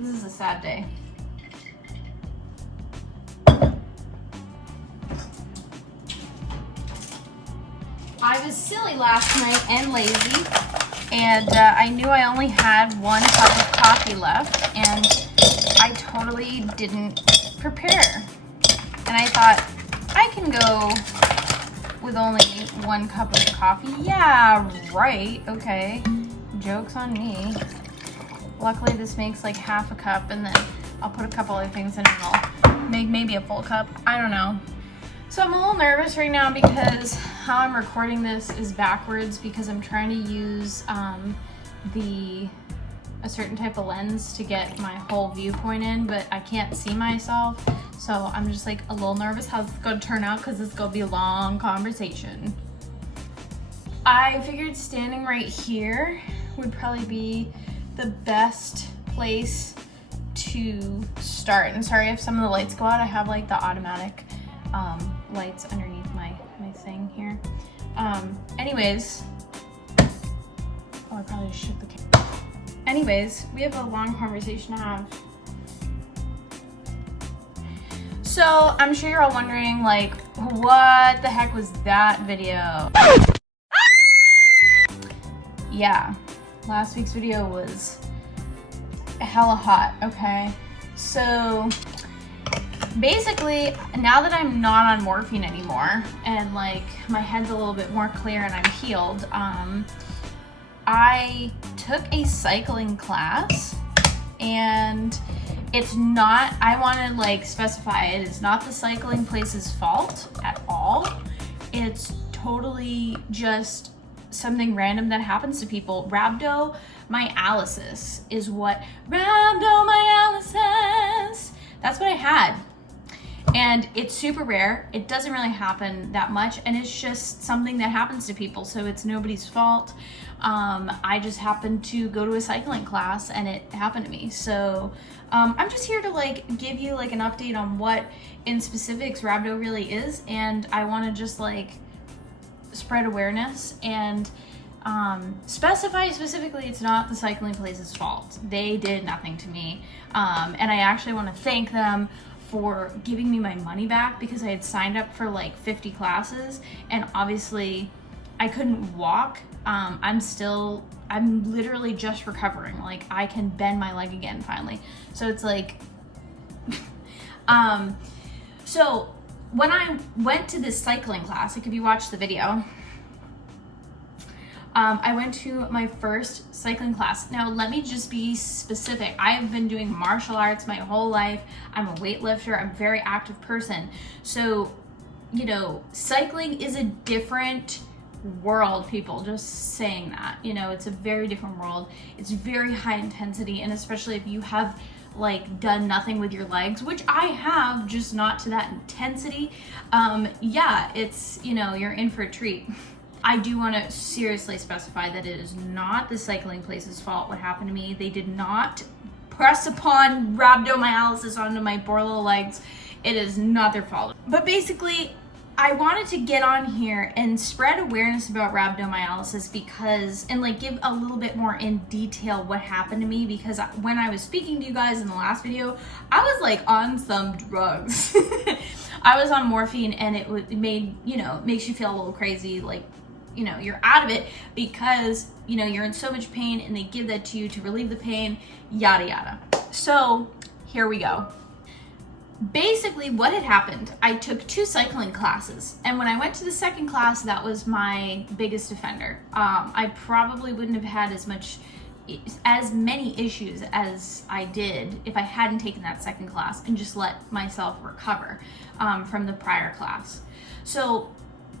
This is a sad day. I was silly last night and lazy, and I knew I only had 1 cup of coffee left, and I totally didn't prepare. And I thought, I can go with only 1 cup of coffee. Yeah, right, okay. Joke's on me. Luckily this makes like half a cup, and then I'll put a couple other things in and I'll make maybe a full cup. I don't know. So I'm a little nervous right now because how I'm recording this is backwards because I'm trying to use a certain type of lens to get my whole viewpoint in, but I can't see myself. So I'm just like a little nervous how it's gonna turn out because it's gonna be a long conversation. I figured standing right here would probably be the best place to start. And sorry if some of the lights go out. I have like the automatic lights underneath my thing here. Anyways, oh, I probably shook the camera. Anyways, we have a long conversation to have. So I'm sure you're all wondering, like, what the heck was that video? Yeah, last week's video was hella hot, okay? So basically, now that I'm not on morphine anymore and like my head's a little bit more clear and I'm healed, I took a cycling class, and it's not, I want to like specify it is not the cycling place's fault at all. It's totally just something random that happens to people. Rhabdomyolysis is what, rhabdomyolysis, that's what I had. And it's super rare. It doesn't really happen that much, and it's just something that happens to people, so it's nobody's fault. I just happened to go to a cycling class and it happened to me. So I'm just here to like give you like an update on what in specifics rhabdo really is, and I want to just like spread awareness and specify specifically it's not the cycling place's fault. They did nothing to me, and I actually want to thank them for giving me my money back because I had signed up for like 50 classes and obviously I couldn't walk. I'm literally just recovering. Like I can bend my leg again finally. So it's like, so when I went to this cycling class, like if you watch the video, I went to my first cycling class. Now, let me just be specific. I have been doing martial arts my whole life. I'm a weightlifter. I'm a very active person. So, you know, cycling is a different world, people. Just saying that. You know, it's a very different world. It's very high intensity, and especially if you have like done nothing with your legs, which I have, just not to that intensity. Yeah, it's, you know, you're in for a treat. I do want to seriously specify that it is not the cycling place's fault what happened to me. They did not press upon rhabdomyolysis onto my poor little legs. It is not their fault. But basically, I wanted to get on here and spread awareness about rhabdomyolysis because, and like give a little bit more in detail what happened to me, because when I was speaking to you guys in the last video, I was like on some drugs. I was on morphine, and it made, you know, makes you feel a little crazy, like, you know, you're out of it because, you know, you're in so much pain and they give that to you to relieve the pain, yada yada. So here we go. Basically what had happened, I took 2 cycling classes, and when I went to the second class, that was my biggest offender. I probably wouldn't have had as many issues as I did if I hadn't taken that second class and just let myself recover from the prior class. So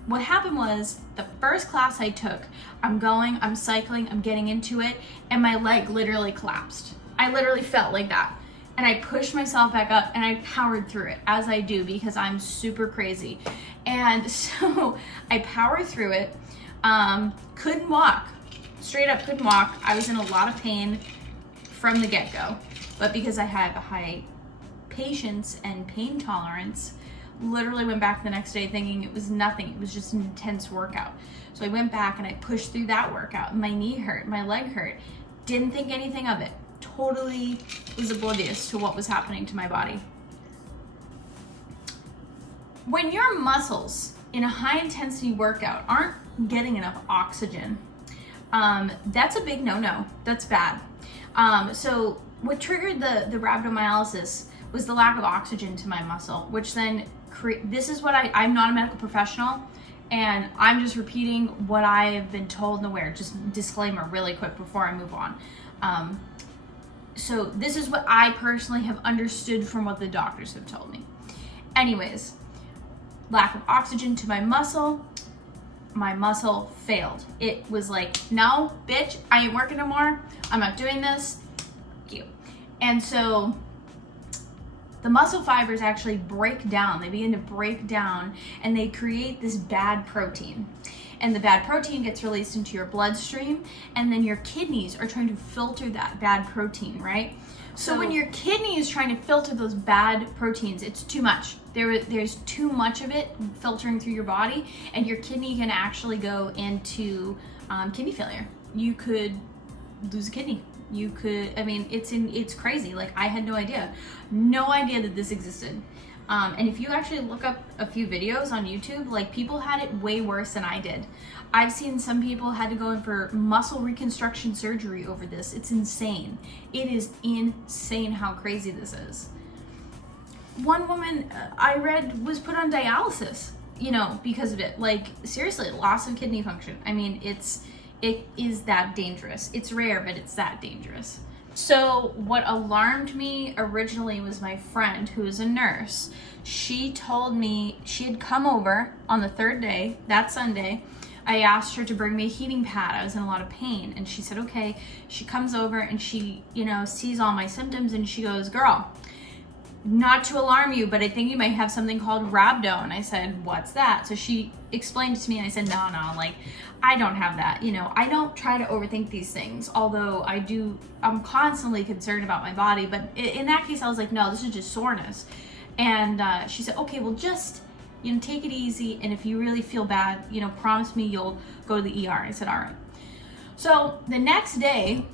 what happened was, the first class I took, I'm cycling, I'm getting into it, and my leg literally collapsed. I literally felt like that. And I pushed myself back up and I powered through it, as I do because I'm super crazy. And so I powered through it, couldn't walk, straight up couldn't walk. I was in a lot of pain from the get-go, but because I have a high patience and pain tolerance, literally went back the next day thinking it was nothing. It was just an intense workout. So I went back and I pushed through that workout. My knee hurt, my leg hurt. Didn't think anything of it. totally was oblivious to what was happening to my body. When your muscles in a high intensity workout aren't getting enough oxygen, that's a big no-no. That's bad. So what triggered the rhabdomyolysis was the lack of oxygen to my muscle, which then this is what I'm not a medical professional, and I'm just repeating what I have been told and aware. Just disclaimer really quick before I move on. So this is what I personally have understood from what the doctors have told me. Anyways, lack of oxygen to my muscle failed. It was like, no, bitch, I ain't working no more. I'm not doing this. You. And so the muscle fibers actually break down. They begin to break down and they create this bad protein. And the bad protein gets released into your bloodstream, and then your kidneys are trying to filter that bad protein, right? So when your kidney is trying to filter those bad proteins, it's too much. There's too much of it filtering through your body, and your kidney can actually go into kidney failure. You could lose a kidney. You could, I mean, it's crazy. Like, I had no idea that this existed. And if you actually look up a few videos on YouTube, like, people had it way worse than I did. I've seen some people had to go in for muscle reconstruction surgery over this. It's insane. It is insane how crazy this is. One woman I read was put on dialysis, because of it. Like, seriously, loss of kidney function. I mean, it is that dangerous. It's rare, but it's that dangerous. So what alarmed me originally was my friend, who is a nurse. She told me she had come over on the third day, that Sunday. I asked her to bring me a heating pad. I was in a lot of pain, and she said, okay. She comes over and she, sees all my symptoms, and she goes, girl, not to alarm you, but I think you might have something called rhabdo. And I said, what's that? So she explained it to me, and I said, no, like, I don't have that. I don't try to overthink these things, although I'm constantly concerned about my body. But in that case, I was like, no, this is just soreness. And she said, okay, well, just, take it easy. And if you really feel bad, promise me you'll go to the ER. I said, all right. So the next day,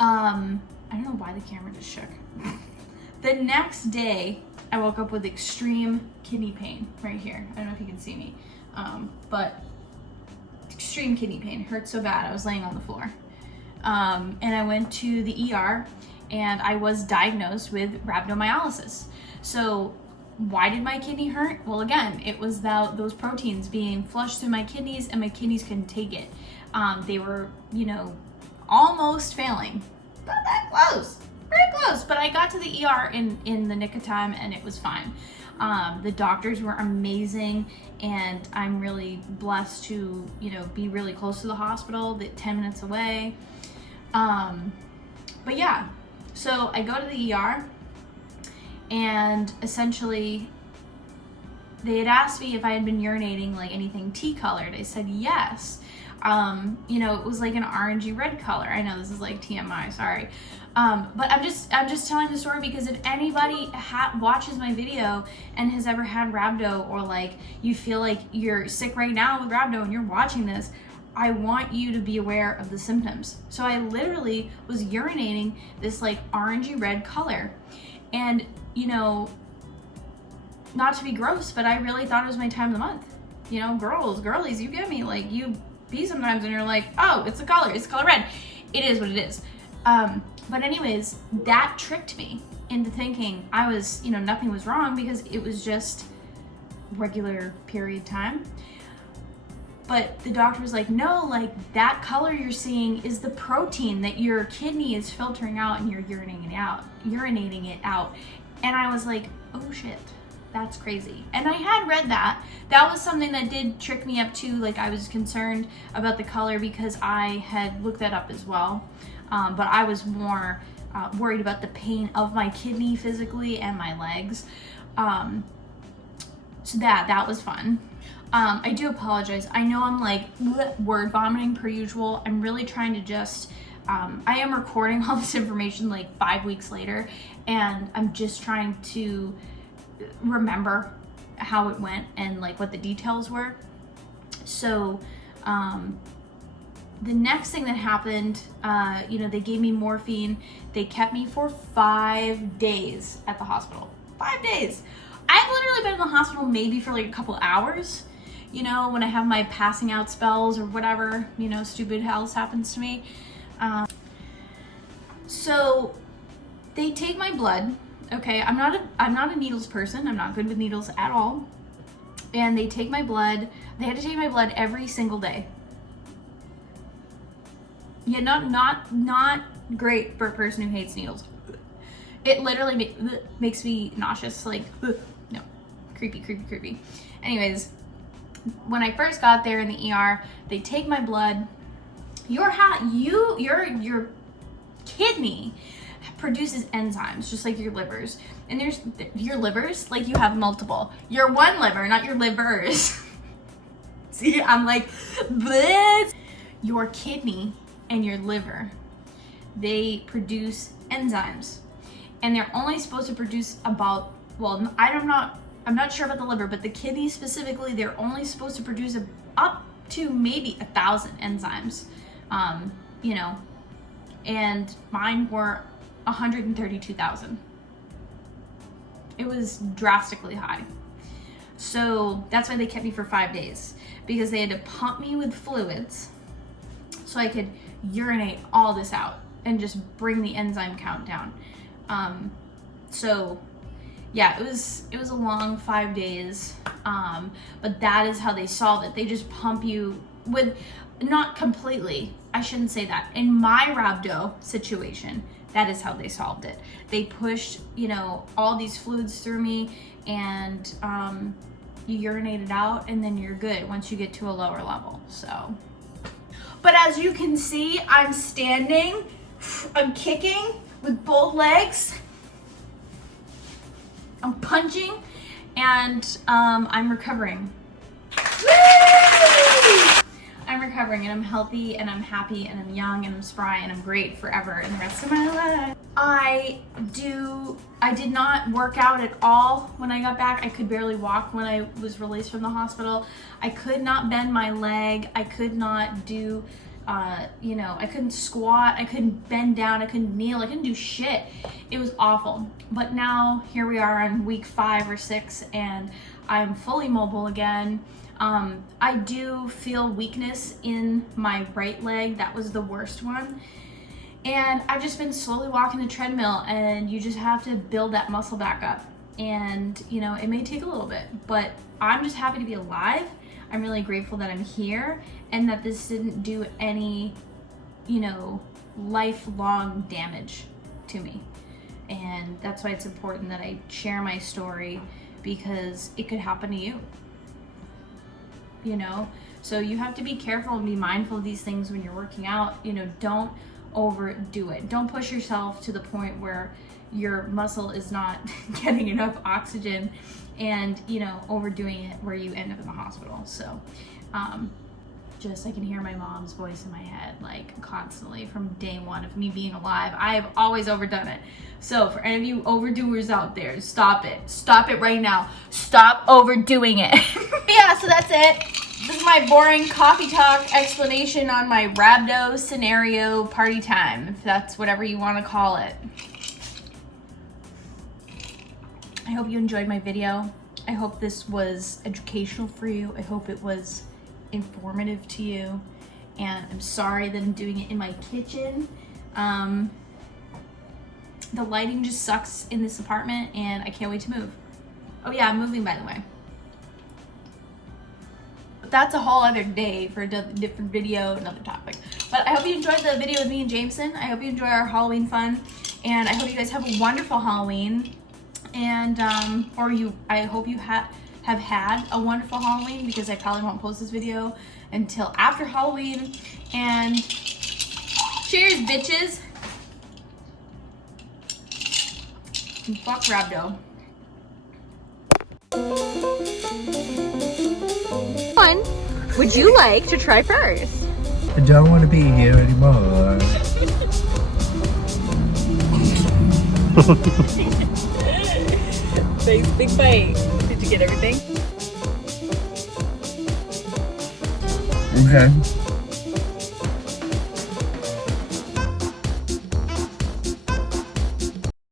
I don't know why the camera just shook. The next day, I woke up with extreme kidney pain right here. I don't know if you can see me, but extreme kidney pain. It hurt so bad. I was laying on the floor. And I went to the ER, and I was diagnosed with rhabdomyolysis. So why did my kidney hurt? Well, again, it was those proteins being flushed through my kidneys, and my kidneys couldn't take it. They were, almost failing. Not that close. Very close, but I got to the ER in the nick of time, and it was fine. The doctors were amazing, and I'm really blessed to, be really close to the hospital, 10 minutes away. But yeah, so I go to the ER, and essentially they had asked me if I had been urinating like anything tea colored. I said yes. It was like an orangey red color. I know this is like TMI, sorry. But I'm just telling the story because if anybody watches my video and has ever had rhabdo, or like you feel like you're sick right now with rhabdo and you're watching this, I want you to be aware of the symptoms. So I literally was urinating this like orangey red color, and not to be gross, but I really thought it was my time of the month. Girlies, you get me, like, you pee sometimes and you're like, oh, it's the color red. It is what it is. But anyways, that tricked me into thinking I was, nothing was wrong, because it was just regular period time. But the doctor was like, no, like, that color you're seeing is the protein that your kidney is filtering out and you're urinating it out. And I was like, oh shit, that's crazy. And I had read that. That was something that did trick me up too. Like, I was concerned about the color because I had looked that up as well. But I was more worried about the pain of my kidney physically and my legs. So that was fun. I do apologize. I know I'm like word vomiting per usual. I'm really trying to just, I am recording all this information like 5 weeks later, and I'm just trying to remember how it went and like what the details were. So, the next thing that happened, you know, they gave me morphine. They kept me for 5 days at the hospital. 5 days. I've literally been in the hospital maybe for like a couple hours, you know, when I have my passing out spells or whatever, you know, stupid else happens to me. So they take my blood. Okay, I'm not a needles person. I'm not good with needles at all. And they take my blood. They had to take my blood every single day. Yeah, not great for a person who hates needles. It literally makes me nauseous. Like, no, creepy. Anyways, when I first got there in the ER, they take my blood. Your kidney produces enzymes just like your livers, and there's your livers, like you have multiple. Your one liver, not your livers. See, I'm like, bleh. Your kidney and your liver, they produce enzymes, and they're only supposed to produce about, well, I'm not sure about the liver, but the kidney specifically, they're only supposed to produce up to maybe 1,000 enzymes, you know, and mine were 132,000. It was drastically high. So that's why they kept me for 5 days, because they had to pump me with fluids so I could urinate all this out and just bring the enzyme count down. So yeah, it was a long 5 days, but that is how they solve it. They just pump you with, not completely, I shouldn't say that. In my rhabdo situation, that is how they solved it. They pushed, you know, all these fluids through me, and you urinate it out, and then you're good once you get to a lower level. So, but as you can see, I'm standing, I'm kicking with both legs, I'm punching, and I'm recovering. Woo! I'm recovering, and I'm healthy, and I'm happy, and I'm young, and I'm spry, and I'm great forever in the rest of my life. I did not work out at all when I got back. I could barely walk when I was released from the hospital. I could not bend my leg. I could not do, you know, I couldn't squat. I couldn't bend down. I couldn't kneel. I couldn't do shit. It was awful. But now here we are on week 5 or 6, and I'm fully mobile again. I do feel weakness in my right leg. That was the worst one. And I've just been slowly walking the treadmill, and you just have to build that muscle back up. And, you know, it may take a little bit, but I'm just happy to be alive. I'm really grateful that I'm here, and that this didn't do any, you know, lifelong damage to me. And that's why it's important that I share my story, because it could happen to you. You know, so you have to be careful and be mindful of these things when you're working out. You know, don't overdo it. Don't push yourself to the point where your muscle is not getting enough oxygen, and, you know, overdoing it where you end up in the hospital. So just, I can hear my mom's voice in my head like constantly from day one of me being alive. I have always overdone it. So for any of you overdoers out there, stop it. Stop it right now. Stop overdoing it. Yeah, so that's it. This is my boring coffee talk explanation on my rhabdo scenario party time, if that's whatever you want to call it. I hope you enjoyed my video. I hope this was educational for you. I hope it was informative to you. And I'm sorry that I'm doing it in my kitchen. The lighting just sucks in this apartment, and I can't wait to move. Oh yeah, I'm moving, by the way. But that's a whole other day for a different video, another topic. But I hope you enjoyed the video with me and Jameson. I hope you enjoy our Halloween fun, and I hope you guys have a wonderful Halloween. And I hope you have had a wonderful Halloween, because I probably won't post this video until after Halloween. And cheers, bitches. And fuck rhabdo. One would you like to try first? I don't want to be here anymore. Thanks, big bite. Did you get everything? Okay.